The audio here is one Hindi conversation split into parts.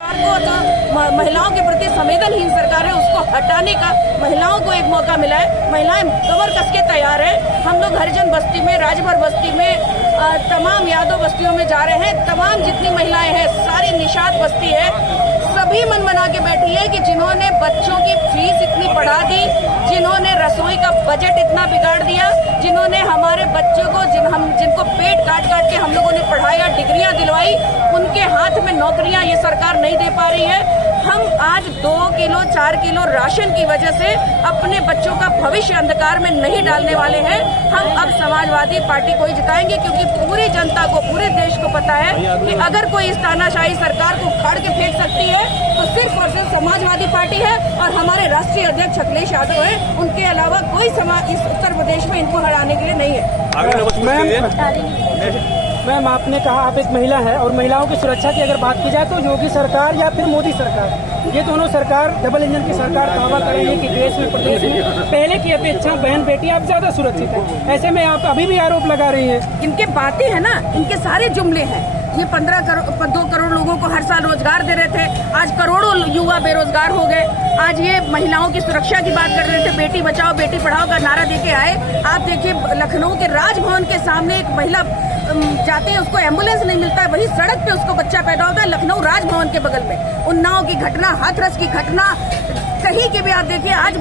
महिलाओं के प्रति संवेदनहीन सरकार है, उसको हटाने का महिलाओं को एक मौका मिला है। महिलाएं कमर कस के तैयार है। हम लोग हरिजन बस्ती में, राजभर बस्ती में, तमाम यादव बस्तियों में जा रहे हैं। तमाम जितनी महिलाएं हैं, सारी निषाद बस्ती है, सभी मन बना के बैठी है कि जिन्होंने बच्चों की फीस इतनी बढ़ा दी, जिन्होंने रसोई का बजट इतना बिगाड़ दिया, जिन्होंने हमारे बच्चों को जिनको पेट काट काट के हम लोगों ने पढ़ाया, डिग्रियां दिलवाई, उनके हाथ में नौकरियां ये सरकार नहीं दे पा रही है। हम आज 2 किलो 4 किलो राशन की वजह से अपने बच्चों का भविष्य अंधकार में नहीं डालने वाले हैं। हम अब समाजवादी पार्टी को ही जिताएंगे, क्योंकि पूरी जनता को, पूरे देश को पता है कि अगर कोई इस तानाशाही सरकार को उखाड़ के फेंक सकती है तो सिर्फ और सिर्फ समाजवादी पार्टी है और हमारे राष्ट्रीय अध्यक्ष अखिलेश यादव है। उनके अलावा कोई समाज इस उत्तर प्रदेश में इनको हराने के लिए नहीं है। मैम, आपने कहा आप एक महिला है और महिलाओं की सुरक्षा की अगर बात की जाए तो योगी सरकार या फिर मोदी सरकार, ये दोनों सरकार डबल इंजन की सरकार दावा कर रही है कि देश में, प्रदेश में पहले की अपेक्षा बहन बेटी आप ज्यादा सुरक्षित है। ऐसे में आप अभी भी आरोप लगा रही हैं। इनके बातें है ना, इनके सारे जुमले हैं। ये 2 करोड़ लोगों को हर साल रोजगार दे रहे थे, आज करोड़ों युवा बेरोजगार हो गए। आज ये महिलाओं की सुरक्षा की बात कर रहे थे, बेटी बचाओ बेटी पढ़ाओ का नारा देके आए। आप देखिए लखनऊ के राजभवन के सामने एक महिला जाती है, उसको एम्बुलेंस नहीं मिलता है, वही सड़क पे उसको बच्चा पैदा होता है लखनऊ राजभवन के बगल में। उन्नाव की घटना, हाथरस की घटना, कहीं की भी आप देखिए, आज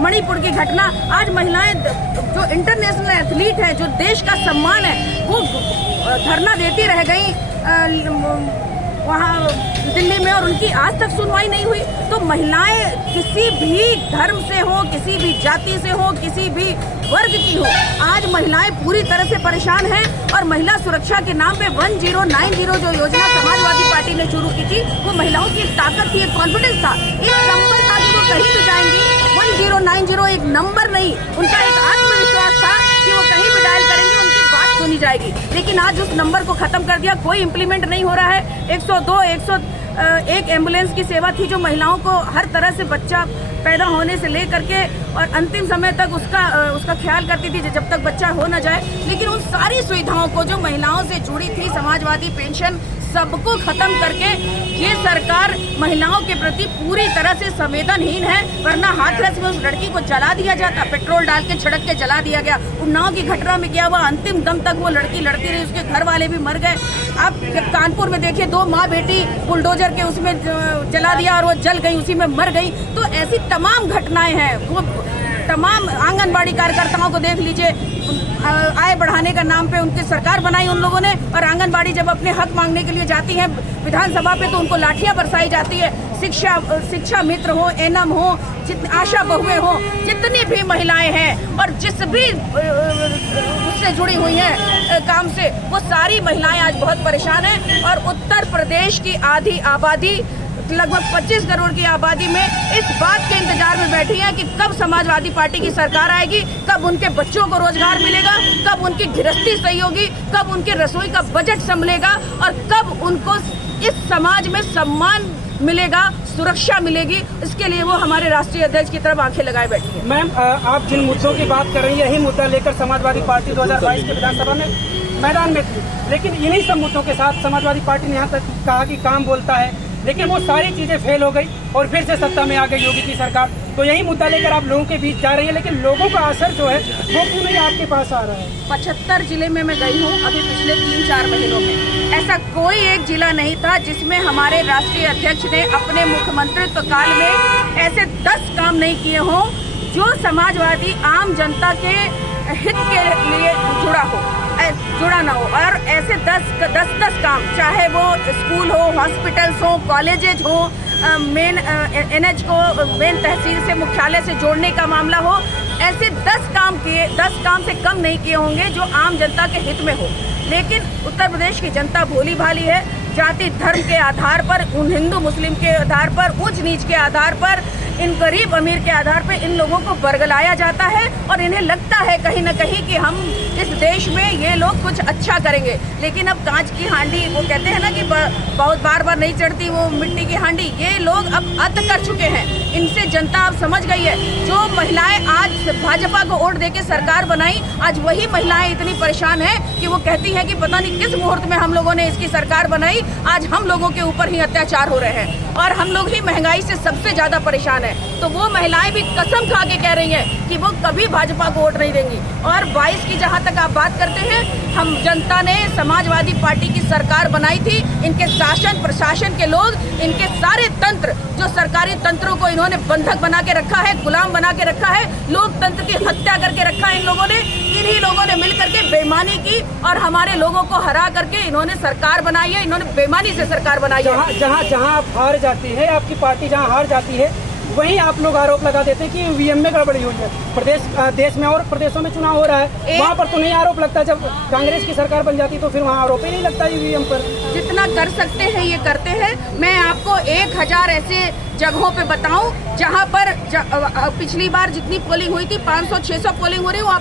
मणिपुर की घटना। आज महिलाएं जो इंटरनेशनल एथलीट है, जो देश का सम्मान है, वो धरना देती रह गई वहाँ दिल्ली में और उनकी आज तक सुनवाई नहीं हुई। तो महिलाएं किसी भी धर्म से हो, किसी भी जाति से हो, किसी भी वर्ग की हो, आज महिलाएं पूरी तरह से परेशान हैं। और महिला सुरक्षा के नाम पे 1090 जो योजना समाजवादी पार्टी ने शुरू की थी, वो महिलाओं की ताकत थी, एक कॉन्फिडेंस था, एक नंबर था कि वो कहीं भी जाएंगी। 1090 एक नंबर नहीं, उनका एक आत्मविश्वास था कि वो कहीं भी डायल करेंगे, उनकी बात सुनी जाएगी। लेकिन आज उस नंबर को खत्म कर दिया, कोई इम्प्लीमेंट नहीं हो रहा है। 102, 101 एम्बुलेंस की सेवा थी जो महिलाओं को हर तरह से बच्चा पैदा होने से लेकर के और अंतिम समय तक उसका ख्याल करती थी जब तक बच्चा हो न जाए। लेकिन उन सारी सुविधाओं को जो महिलाओं से जुड़ी थी, समाजवादी पेंशन, सबको खत्म करके ये सरकार महिलाओं के प्रति पूरी तरह से संवेदनहीन है। वरना हाथरस में उस लड़की को जला दिया जाता, पेट्रोल डाल के छिड़क के जला दिया गया। उन्नाव की घटना में क्या हुआ, अंतिम दम तक वो लड़की लड़ती रही, उसके घर वाले भी मर गए। आप कानपुर में देखिए, 2 माँ बेटी बुलडोजर के उसमें जला दिया और वो जल गई, उसी में मर गई। तो ऐसी तमाम घटनाएं हैं। वो तमाम आंगनबाड़ी कार्यकर्ताओं को देख लीजिए, आय बढ़ाने का नाम पे उनकी सरकार बनाई उन लोगों ने, और आंगनबाड़ी जब अपने हक मांगने के लिए जाती हैं विधानसभा पे तो उनको लाठियां बरसाई जाती है। शिक्षा मित्र हो, एनम हो, आशा बहुएं हो, जितनी भी महिलाएं हैं और जिस भी उससे जुड़ी हुई हैं काम से, वो सारी महिलाएं आज बहुत परेशान हैं। और उत्तर प्रदेश की आधी आबादी, लगभग 25 करोड़ की आबादी में इस बात के इंतजार में बैठी है कि कब समाजवादी पार्टी की सरकार आएगी, कब उनके बच्चों को रोजगार मिलेगा, कब उनकी गृहस्थी सही होगी, कब उनके रसोई का बजट संभलेगा और कब उनको इस समाज में सम्मान मिलेगा, सुरक्षा मिलेगी। इसके लिए वो हमारे राष्ट्रीय अध्यक्ष की तरफ आंखें लगाए बैठी है। मैम, आप जिन मुद्दों की बात कर रही हैं, यही मुद्दा लेकर समाजवादी पार्टी 2022 के विधानसभा में मैदान में थी, लेकिन इन्हीं सब मुद्दों के साथ समाजवादी पार्टी ने यहाँ तक कहा कि काम बोलता है, लेकिन वो सारी चीजें फेल हो गई और फिर से सत्ता में आ गई योगी की सरकार। तो यही मुद्दा लेकर आप लोगों के बीच जा रही है, लेकिन लोगों का असर जो है वो क्यों नहीं आपके पास आ रहा है? 75 जिले में मैं गई हूँ अभी पिछले 3-4 महीनों में। ऐसा कोई एक जिला नहीं था जिसमें हमारे राष्ट्रीय अध्यक्ष ने अपने मुख्यमंत्रित्व काल में ऐसे 10 काम नहीं किए हों जो समाजवादी आम जनता के हित के लिए जुड़ा ना हो। और ऐसे 10 काम, चाहे वो स्कूल हो, हॉस्पिटल्स हो, कॉलेजेज हो, मेन NH को मेन तहसील से, मुख्यालय से जोड़ने का मामला हो, ऐसे 10 काम से कम नहीं किए होंगे जो आम जनता के हित में हो। लेकिन उत्तर प्रदेश की जनता भोली भाली है। जाति धर्म के आधार पर, हिंदू मुस्लिम के आधार पर, ऊंच नीच के आधार पर इन गरीब अमीर के आधार पे इन लोगों को बरगलाया जाता है और इन्हें लगता है कहीं न कहीं कि हम इस देश में ये लोग कुछ अच्छा करेंगे। लेकिन अब कांच की हांडी, वो कहते हैं ना कि बहुत बार बार नहीं चढ़ती वो मिट्टी की हांडी, ये लोग अब अत कर चुके हैं। इनसे जनता अब समझ गई है। जो महिलाएं आज भाजपा को वोट देके सरकार बनाई, आज वही महिलाएं इतनी परेशान हैं कि वो कहती हैं कि पता नहीं किस मुहूर्त में हम लोगों ने इसकी सरकार बनाई, आज हम लोगों के ऊपर ही अत्याचार हो रहे हैं और हम लोग ही महंगाई से सबसे ज्यादा परेशान है। तो वो महिलाएं भी कसम खा के कह रही हैं कि वो कभी भाजपा को वोट नहीं देंगी। और 22 की जहां तक आप बात करते हैं, हम जनता ने समाजवादी पार्टी की सरकार बनाई थी। इनके शासन प्रशासन के लोग, इनके सारे तंत्र, जो सरकारी तंत्रों को इन्होंने बंधक बना के रखा है, गुलाम बना के रखा है, लोकतंत्र की हत्या करके रखा है इन लोगों ने। इन्हीं लोगों ने मिल करके बेईमानी की और हमारे लोगों को हरा करके इन्होंने सरकार बनाई है। इन्होंने बेईमानी से सरकार बनाई है। जहाँ आप हार जाती है, आपकी पार्टी जहाँ हार जाती है, वहीं आप लोग आरोप लगा देते हैं कि ईवीएम में गड़बड़ी हुई है। देश में और प्रदेशों में चुनाव हो रहा है, वहाँ पर तो नहीं आरोप लगता। जब कांग्रेस की सरकार बन जाती तो फिर वहाँ आरोप ही नहीं लगता ईवीएम पर। जितना कर सकते हैं ये करते हैं। मैं आपको 1000 ऐसे जगहों पे बताऊं जहां पर पिछली बार जितनी पोलिंग हुई थी 500-600 पोलिंग हो रही, वहाँ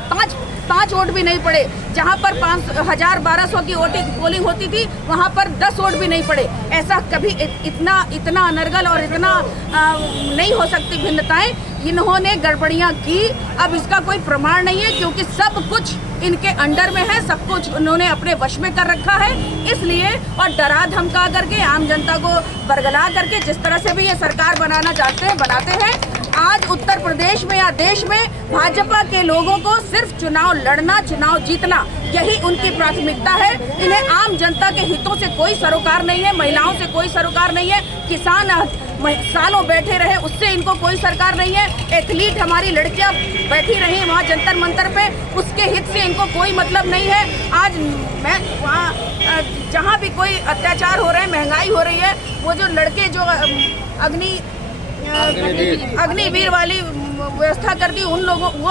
पांच वोट भी नहीं पड़े। जहां पर 1000-1200 की पोलिंग होती थी वहां पर 10 वोट भी नहीं पड़े। ऐसा कभी इतना अनर्गल और इतना नहीं हो सकती भिन्नताएं। इन्होंने गड़बड़ियां की, अब इसका कोई प्रमाण नहीं है क्योंकि सब कुछ इनके अंडर में है, सब कुछ उन्होंने अपने वश में कर रखा है। इसलिए और डरा धमका करके आम जनता को बरगला करके जिस तरह से भी ये सरकार बनाना चाहते हैं बनाते हैं। आज उत्तर प्रदेश में या देश में भाजपा के लोगों को सिर्फ चुनाव लड़ना, चुनाव जीतना, यही उनकी प्राथमिकता है। इन्हें आम जनता के हितों से कोई सरोकार नहीं है, महिलाओं से कोई सरोकार नहीं है। किसान सालों बैठे रहे, उससे इनको कोई सरकार नहीं है। एथलीट हमारी लड़कियां बैठी रही वहाँ जंतर मंतर पे, उसके हित से इनको कोई मतलब नहीं है। आज मैं वहाँ जहाँ भी कोई अत्याचार हो रहा है, महंगाई हो रही है, वो जो लड़के जो अग्निवीर वाली व्यवस्था कर दी, उन लोगों वो